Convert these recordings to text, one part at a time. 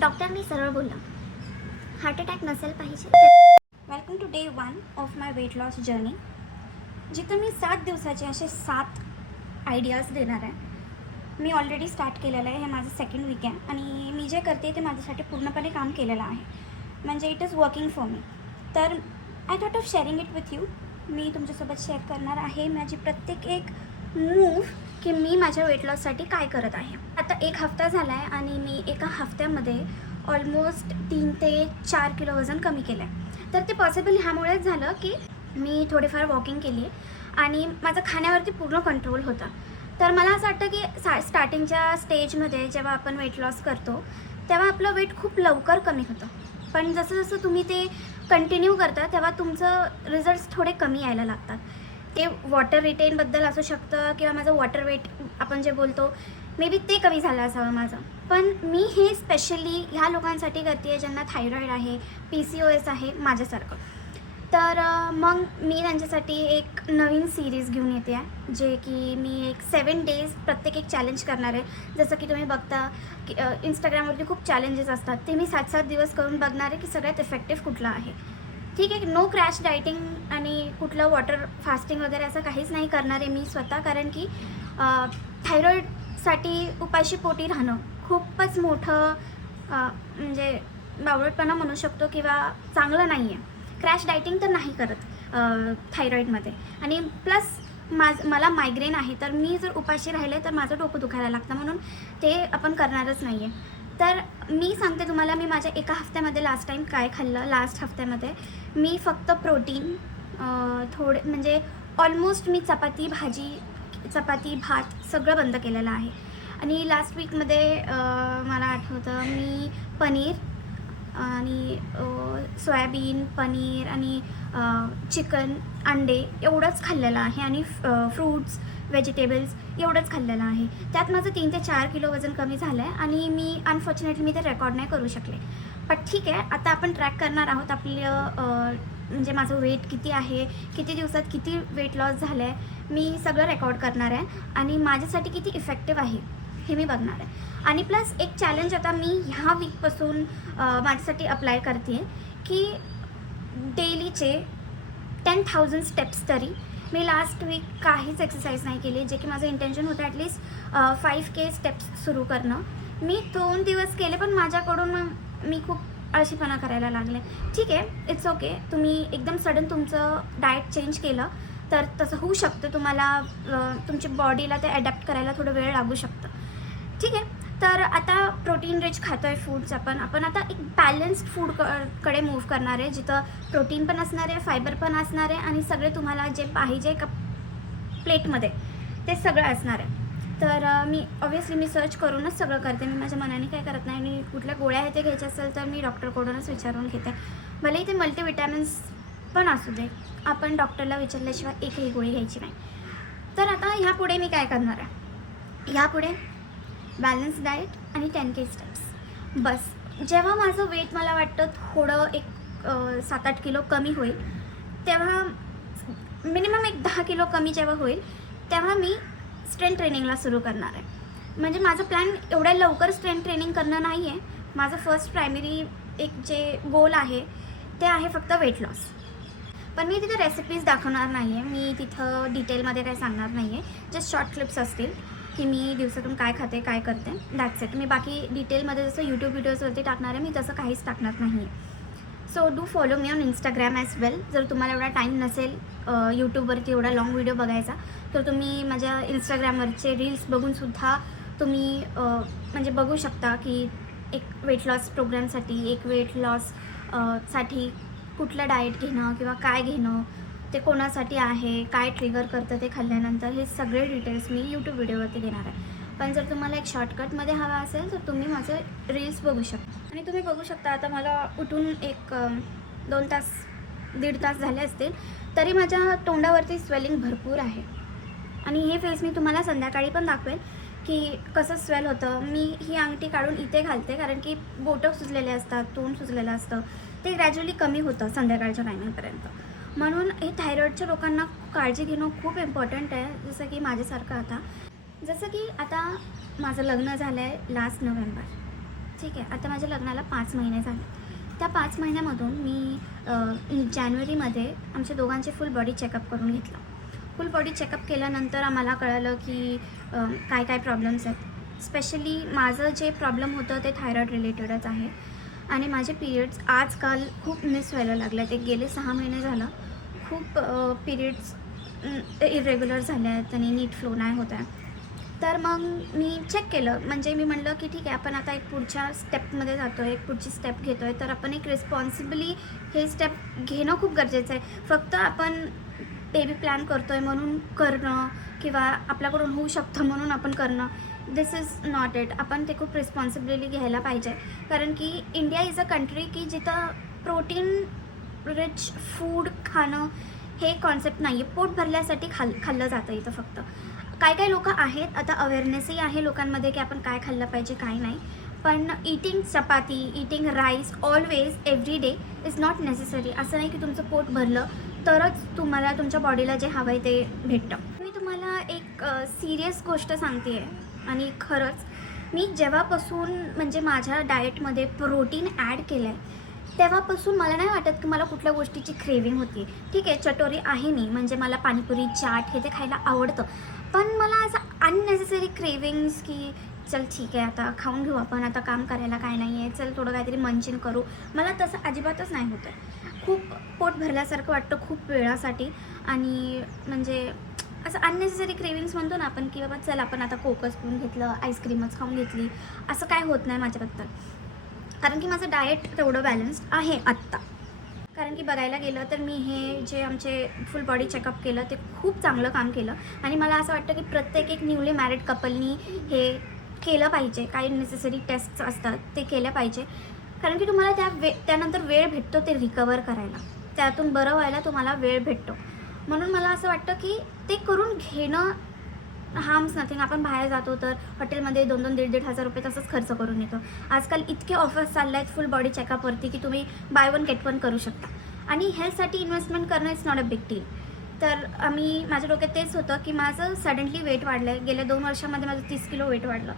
डॉक्टरनी सरळ बोललं, हार्ट अटॅक नसेल पाहिजे. Welcome to day 1 of my weight loss journey, जिथं मी 7 दिवसाचे असे 7 आयडियाज देणार आहे. मी ऑलरेडी स्टार्ट केलेलं आहे. हे माझं सेकंड वीक आहे आणि मी जे करते ते माझ्यासाठी पूर्णपणे काम केलेलं आहे. म्हणजे it is working for me. तर I thought of sharing it with you. मी तुमच्यासोबत शेअर करणार आहे माझी प्रत्येक एक मूव्ह, की मी माझ्या वेट लॉससाठी काय करत आहे. आता 1 हफ्ता झाला आहे आणि मी एका हफ्त्यामध्ये ऑलमोस्ट 3 ते 4 किलो वजन कमी केलं आहे. तर ते पॉसिबल ह्यामुळेच झालं की मी थोडीफार वॉकिंग केली आहे आणि माझं खाण्यावरती पूर्ण कंट्रोल होता. तर मला असं वाटतं की स्टार्टिंगच्या स्टेजमध्ये जेव्हा आपण वेट लॉस करतो तेव्हा आपलं वेट खूप लवकर कमी होतं. पण जसं जसं तुम्ही ते कंटिन्यू करता तेव्हा तुमचं रिझल्ट्स थोडे कमी यायला लागतात. ते वॉटर रिटेनबद्दल असू शकतं किंवा माझं वॉटर वेट आपण जे बोलतो मे बी ते कमी झालं असावं माझं. पण मी हे स्पेशली ह्या लोकांसाठी करते आहे ज्यांना थायरॉईड आहे, PCOS आहे माझ्यासारखं. तर मग मी त्यांच्यासाठी एक नवीन सिरीज घेऊन येते आहे, जे की मी एक 7 डेज प्रत्येक एक चॅलेंज करणार आहे. जसं की तुम्ही बघता की इंस्टाग्रामवरती खूप चॅलेंजेस असतात, ते मी 7-7 दिवस करून बघणार आहे की सगळ्यात इफेक्टिव्ह कुठलं आहे. ठीक आहे, नो क्रॅश डायटिंग आणि कुठलं वॉटर फास्टिंग वगैरे असं काहीच नाही करणार आहे मी स्वतः. कारण की थायरॉईडसाठी उपाशी पोटी राहणं खूपच मोठं म्हणजे बावळटपणा म्हणू शकतो किंवा चांगलं नाही आहे. क्रॅश डायटिंग तर नाही करत थायरॉईडमध्ये. आणि प्लस मला मायग्रेन आहे, तर मी जर उपाशी राहिले तर माझं डोकं दुखायला लागतं, म्हणून ते आपण करणारच नाही आहे. तर मी सांगते तुम्हाला, मी माझ्या एका हफ्त्यामध्ये लास्ट टाईम काय खाल्लं. लास्ट हफ्त्यामध्ये मी फक्त प्रोटीन थोडे म्हणजे ऑलमोस्ट मी चपाती भात सगळं बंद केलेलं आहे. आणि लास्ट वीकमध्ये मला आठवतं मी पनीर आणि सोयाबीन, पनीर आणि चिकन, अंडे एवढंच खाल्लेलं आहे आणि फ्रूट्स, व्हेजिटेबल्स एवढंच खाल्लेलं आहे. त्यात माझं 3 ते 4 किलो वजन कमी झालं आहे आणि मी अनफॉर्च्युनेटली ते रेकॉर्ड नाही करू शकले. पण ठीक आहे, आता आपण ट्रॅक करणार आहोत आपलं म्हणजे माझं वेट किती आहे, किती दिवसात किती वेट लॉस झालं आहे, मी सगळं रेकॉर्ड करणार आहे आणि माझ्यासाठी किती इफेक्टिव्ह आहे हे मी बघणार आहे. आणि प्लस एक चॅलेंज आता मी ह्या वीकपासून माझ्यासाठी अप्लाय करते आहे की डेलीचे 10,000 स्टेप्स तरी. मी लास्ट वीक काहीच एक्सरसाइज नाही केली, जे की माझं इंटेन्शन होतं ॲटलिस्ट 5K स्टेप्स सुरू करणं. मी 2 दिवस केले, पण माझ्याकडून मी खूप आळशीपणा करायला लागले. ठीक आहे, इट्स ओके. तुम्ही एकदम सडन तुमचं डाएट चेंज केलं तर तसं होऊ शकतं. तुम्हाला तुमच्या बॉडीला ते अडॅप्ट करायला थोडं वेळ लागू शकतं. ठीक आहे, तर आता प्रोटीन रिच खातो आहे फूड्स आपण आता एक बॅलन्स्ड फूडकडे मूव्ह करणार आहे, जिथं प्रोटीन पण असणार आहे, फायबर पण असणार आहे आणि सगळे तुम्हाला जे पाहिजे का प्लेटमध्ये ते सगळं असणार आहे. तर मी ऑब्व्हियसली मी सर्च करूनच सगळं करते. मी माझ्या मनाने काय करत नाही. आणि कुठल्या गोळ्या आहे ते घ्यायच्या असेल तर मी डॉक्टरकडूनच विचारून घेते. भलेही ते मल्टीविटॅमिन्स पण असू दे, आपण डॉक्टरला विचारल्याशिवाय एकही गोळी घ्यायची नाही. तर आता ह्यापुढे मी काय करणार आहे, ह्यापुढे बॅलन्स डाएट आणि 10K स्टेप्स बस. जेव्हा माझं वेट मला वाटतं थोडं एक 7-8 किलो कमी होईल, तेव्हा मिनिमम एक 10 किलो कमी जेव्हा होईल तेव्हा मी स्ट्रेंथ ट्रेनिंगला सुरू करणार आहे. म्हणजे माझं प्लॅन एवढ्या लवकर स्ट्रेंथ ट्रेनिंग करणं नाही आहे. माझं फर्स्ट प्रायमरी एक जे गोल आहे ते आहे फक्त वेट लॉस. पण मी तिथे रेसिपीज दाखवणार नाही आहे, मी तिथं डिटेलमध्ये काही सांगणार नाही आहे. जस्ट शॉर्ट क्लिप्स असतील की मी दिवसातून काय खाते, काय करते, दॅट्स इट. मी बाकी डिटेलमध्ये जसं यूट्यूब व्हिडिओजवरती टाकणार आहे, मी तसं काहीच टाकणार नाही आहे. So do follow me on Instagram as well. जर तुम्हाला एवढा टाईम नसेल यूट्यूबवरती एवढा लाँग व्हिडिओ बघायचा, तर तुम्ही माझ्या इंस्टाग्रामवरचे रील्स बघूनसुद्धा तुम्ही म्हणजे बघू शकता की एक वेट लॉस प्रोग्रामसाठी, एक वेट लॉस साठी कुठलं डाएट घेणं किंवा काय घेणं, ते कोणासाठी आहे, काय ट्रिगर करतं ते खाल्ल्यानंतर, हे सगळे डिटेल्स मी यूट्यूब व्हिडिओवरती देणार आहे. पण जर तुम्हाला एक शॉर्टकटमध्ये हवा असेल तर तुम्ही माझे रील्स बघू शकता. आणि तुम्ही बघू शकता आता मला उठून एक 2 तास 1.5 तास झाले असतील, तरी माझ्या तोंडावरती स्वेलिंग भरपूर आहे. आणि हे फेस मी तुम्हाला संध्याकाळी पण दाखवेल की कसं स्वेल होतं. मी ही अंगठी काढून इथे घालते कारण की बोटं सुजलेले असतात, तोंड सुजलेलं असतं, ते ग्रॅज्युअली कमी होतं संध्याकाळच्या टायमिंगपर्यंत. म्हणून हे थायरॉईडच्या लोकांना काळजी घेणं खूप इम्पॉर्टंट आहे. जसं की माझ्यासारखं आता माझं लग्न झालं आहे लास्ट नोव्हेंबर. ठीक आहे. आता माझ्या लग्नाला 5 महिने झाले. त्या 5 महिन्यामधून मी जानेवारीमध्ये आमच्या दोघांचे फुल बॉडी चेकअप करून घेतलं. फुल बॉडी चेकअप केल्यानंतर आम्हाला कळलं की काय काय प्रॉब्लेम्स आहेत. स्पेशली माझं जे प्रॉब्लेम होतं ते थायरॉईड रिलेटेडच आहे आणि माझे पिरियड्स आजकाल खूप मिस व्हायला लागले. ते गेले 6 महिने झालं खूप पिरियड्स इरेग्युलर झाले आहेत आणि नीट फ्लो नाही होत आहे. तर मग मी चेक केलं, म्हणजे मी म्हटलं की ठीक आहे, आपण आता एक पुढच्या स्टेपमध्ये जातो आहे, एक पुढची स्टेप घेतो आहे, तर आपण एक रिस्पॉन्सिबली हे स्टेप घेणं खूप गरजेचं आहे. फक्त आपण बेबी प्लॅन करतो आहे म्हणून करणं किंवा आपल्याकडून होऊ शकतं म्हणून आपण करणं, दिस इज नॉट इट. आपण ते खूप रिस्पॉन्सिबिलिटी घ्यायला पाहिजे. कारण की इंडिया इज अ कंट्री की जिथं प्रोटीन रिच फूड खाणं हे कॉन्सेप्ट नाही आहे. पोट भरल्यासाठी खाल्लं जातं इथं फक्त. काय लोक आहेत, आता अवेअरनेसही आहे लोकांमध्ये की आपण काय खाल्लं पाहिजे काय नाही, पण eating chapati, eating rice always every day is not necessary. असं नाही की तुमचं पोट भरलं तरच तुम्हाला तुमच्या बॉडीला जे हवं आहे ते भेटतं. मी तुम्हाला एक सिरियस गोष्ट सांगते आहे आणि खरंच मी जेव्हापासून म्हणजे माझ्या डाएटमध्ये प्रोटीन ॲड केलं आहे तेव्हापासून मला नाही वाटत की मला कुठल्या गोष्टीची क्रेविंग होती. ठीक आहे, चटोरी आहे मी, म्हणजे मला पाणीपुरी चाट हे ते खायला आवडतं, पण मला असं अननेसेसरी क्रेविंग्स की चल ठीक आहे आता खाऊन घेऊ आपण, आता काम करायला काय नाही आहे, चल थोडं काहीतरी मंचिन करू, मला तसं अजिबातच नाही होतं. खूप पोट भरल्यासारखं वाटतं खूप वेळासाठी आणि म्हणजे असं अननेसेसरी क्रेविंग्स म्हणतो ना आपण की बाबा चल आपण आता कोकच पिऊन घेतलं, आईस्क्रीमच खाऊन घेतली, असं काय होत नाही माझ्याबद्दल. कारण की माझं डाएट तेवढं बॅलन्स्ड आहे आत्ता. कारण की बघायला गेलं तर मी हे जे आमचे फुल बॉडी चेकअप केलं ते खूप चांगलं काम केलं आणि मला असं वाटतं की प्रत्येक एक न्यूली मॅरिड कपलनी हे केलं पाहिजे. काही नेसेसरी टेस्ट्स असतात ते केल्या पाहिजे. कारण की तुम्हाला त्यानंतर वेळ भेटतो ते रिकवर करायला, त्यातून बरं व्हायला तुम्हाला वेळ भेटतो. म्हणून मला असं वाटतं की ते करून घेणं हार्म्स नथिंग. आपण बाहेर जातो तर हॉटेलमध्ये 2-2, 1,500 1,500 रुपये तसंच खर्च करून येतो. आजकाल इतके ऑफर्स चालले आहेत फुल बॉडी चेकअपवरती की तुम्ही बाय 1 गेट 1 करू शकता आणि हेल्थसाठी इन्व्हेस्टमेंट करणं it's not a big deal. तर माझ्या डोक्यात तेच होतं की माझं सडनली वेट वाढलं आहे. गेल्या 2 वर्षामध्ये माझं 30 किलो वेट वाढलं.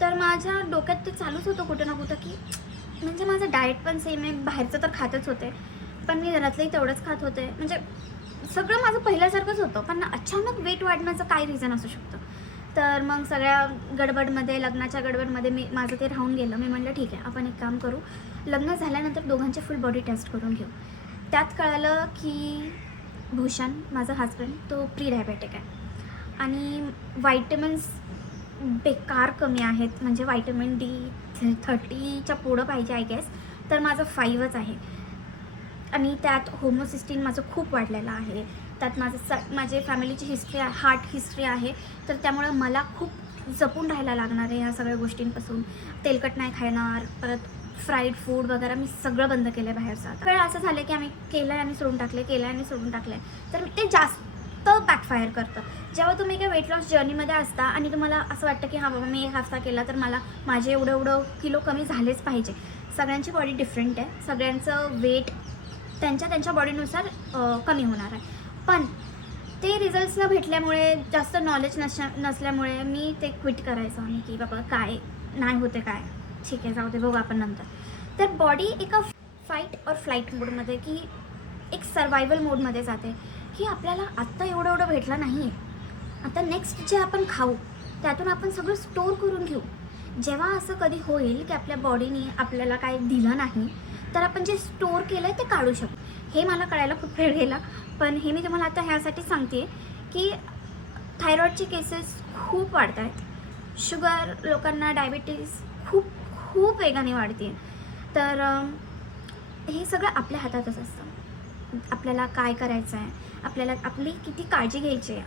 तर माझ्या डोक्यात ते चालूच होतं कुठं ना कुठं की म्हणजे माझं डाएट पण सेम आहे, बाहेरचं तर खातच होते पण मी घरातलंही तेवढंच खात होते, म्हणजे सगळं माझं पहिल्यासारखंच होतं, पण अचानक वेट वाढण्याचं काय रिझन असू शकतं. तर मग सगळ्या गडबडमध्ये, लग्नाच्या गडबडमध्ये माझं ते राहून गेलं. मी म्हटलं ठीक आहे आपण एक काम करू, लग्न झाल्यानंतर दोघांचे फुल बॉडी टेस्ट करून घेऊ. त्यात कळालं की भूषण माझा हजबंड तो प्री डायबेटिक आहे आणि व्हायटमिन्स बेकार कमी आहेत. म्हणजे व्हायटमिन D30च्या पुढं पाहिजे आय गेस, तर माझं 5च आहे आणि त्यात होमोसिस्टीन माझं खूप वाढलेलं आहे. त्यात माझे फॅमिलीची हिस्ट्री आहे, हार्ट हिस्ट्री आहे, तर त्यामुळं मला खूप जपून राहायला लागणार आहे ह्या सगळ्या गोष्टींपासून. तेलकट नाही खाणार, परत फ्राईड फूड वगैरे मी सगळं बंद केलं आहे बाहेरचं. आता वेळ असं झालं की आम्ही केलं आहे आणि सोडून टाकलं, केलं आहे आणि सोडून टाकलं आहे, तर ते जास्त बॅकफायर करतं. जेव्हा तुम्ही एका वेट लॉस जर्नीमध्ये असता आणि तुम्हाला असं वाटतं की हां बाबा मी एक हफ्ता केला तर मला माझे एवढं किलो कमी झालेच पाहिजे. सगळ्यांची बॉडी डिफरंट आहे, सगळ्यांचं वेट त्यांच्या बॉडीनुसार कमी होणार आहे, पण ते रिझल्ट्स न भेटल्यामुळे, जास्त नॉलेज नसल्यामुळे मी ते क्विट करायचं आणि की बाबा काय नाही होते काय, ठीक आहे जाऊ दे बघू आपण नंतर. तर बॉडी एका फाईट और फ्लाईट मोडमध्ये की एक सर्वायवल मोडमध्ये जाते की आपल्याला आत्ता एवढं भेटलं नाही आहे, आता नेक्स्ट जे आपण खाऊ त्यातून आपण सगळं स्टोअर करून घेऊ. जेव्हा असं कधी होईल की आपल्या बॉडीने आपल्याला काय दिलं नाही तर आपण जे स्टोअर केलं आहे ते काढू शकतो. हे मला कळायला खूप वेळ गेला, पण हे मी तुम्हाला आता ह्यासाठी सांगते की थायरॉईडचे केसेस खूप वाढत आहेत, शुगर, लोकांना डायबिटीज खूप वेगाने वाढते. तर हे सगळं आपल्या हातातच असतं. आपल्याला काय करायचं आहे, आपल्याला आपली किती काळजी घ्यायची आहे,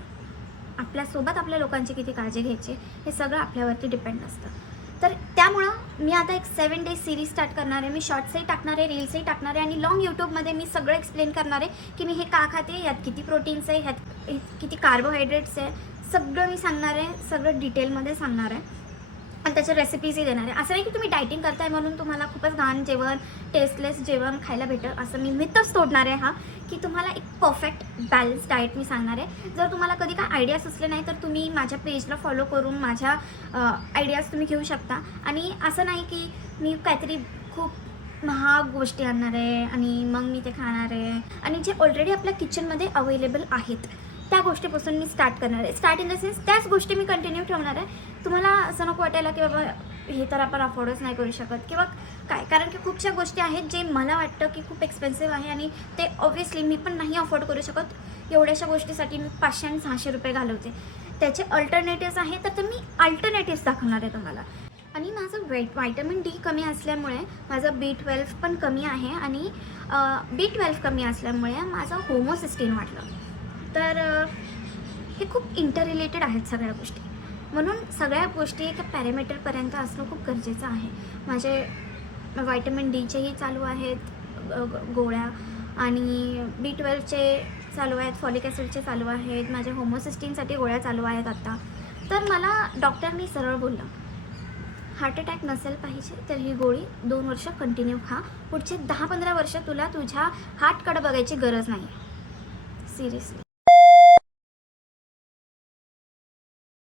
आपल्यासोबत आपल्या लोकांची किती काळजी घ्यायची, हे सगळं आपल्यावरती डिपेंड असतं. तर त्यामुळं मी आता एक 7 डेज सिरीज स्टार्ट करणार आहे. मी शॉर्ट्सही टाकणार आहे, रील्सही टाकणार आहे आणि लॉंग यूट्यूबमध्ये मी सगळं एक्सप्लेन करणार आहे की मी हे का खाते, यात किती प्रोटीन्स आहे, ह्यात किती कार्बोहायड्रेट्स आहे, सगळं मी सांगणार आहे, सगळं डिटेलमध्ये सांगणार आहे. आणि त्याच्या रेसिपीजही देणार आहे. असं नाही की तुम्ही डायटिंग करताय म्हणून तुम्हाला खूपच घाण जेवण, टेस्टलेस जेवण खायला भेटेल, असं मी मिथच तोडणार आहे हा, की तुम्हाला एक परफेक्ट बॅलन्स डाएट मी सांगणार आहे. जर तुम्हाला कधी काय आयडिया सुचले नाही तर तुम्ही माझ्या पेजला फॉलो करून माझ्या आयडियाज तुम्ही घेऊ शकता. आणि असं नाही की मी काहीतरी खूप महाग गोष्टी आणणार आहे आणि मग मी ते खाणार आहे, आणि जे ऑलरेडी आपल्या किचनमध्ये अवेलेबल आहेत त्या गोष्टीपासून मी स्टार्ट करणार आहे. स्टार्ट इन द सेन्स त्याच गोष्टी मी कंटिन्यू ठेवणार आहे. तुम्हाला असं नको वाटायला की बाबा हे तर आपण अफोर्डच नाही करू शकत किंवा काय, कारण की खूपशा गोष्टी आहेत जे मला वाटतं की खूप एक्सपेन्सिव्ह आहे आणि ते ऑब्व्हियसली मी पण नाही अफोर्ड करू शकत. एवढ्याशा गोष्टीसाठी मी 500 आणि 600 रुपये घालवते. त्याचे अल्टरनेटिव्स आहे तर मी अल्टरनेटिव्स दाखवणार आहे तुम्हाला. आणि माझं व्हायटमिन डी कमी असल्यामुळे माझं B12 पण कमी आहे, आणि B12 कमी असल्यामुळे माझं होमोसिस्टीन वाढलं. तर हे खूप इंटररिलेटेड आहेत सगळ्या गोष्टी, म्हणून सगळ्या गोष्टी एका पॅरामीटरपर्यंत असणं खूप गरजेचं आहे. माझे व्हायटमिन डीचेही चालू आहेत गोळ्या, आणि B12चे चालू आहेत, फॉलिक ॲसिडचे चालू आहेत, माझे होमोसिस्टीनसाठी गोळ्या चालू आहेत आत्ता. तर मला डॉक्टरनी सरळ बोललं, हार्ट अटॅक नसेल पाहिजे तर ही गोळी 2 वर्ष कंटिन्यू खा. पुढचे 10-15 वर्ष तुला तुझ्या हार्टकडे बघायची गरज नाही. सिरियसली.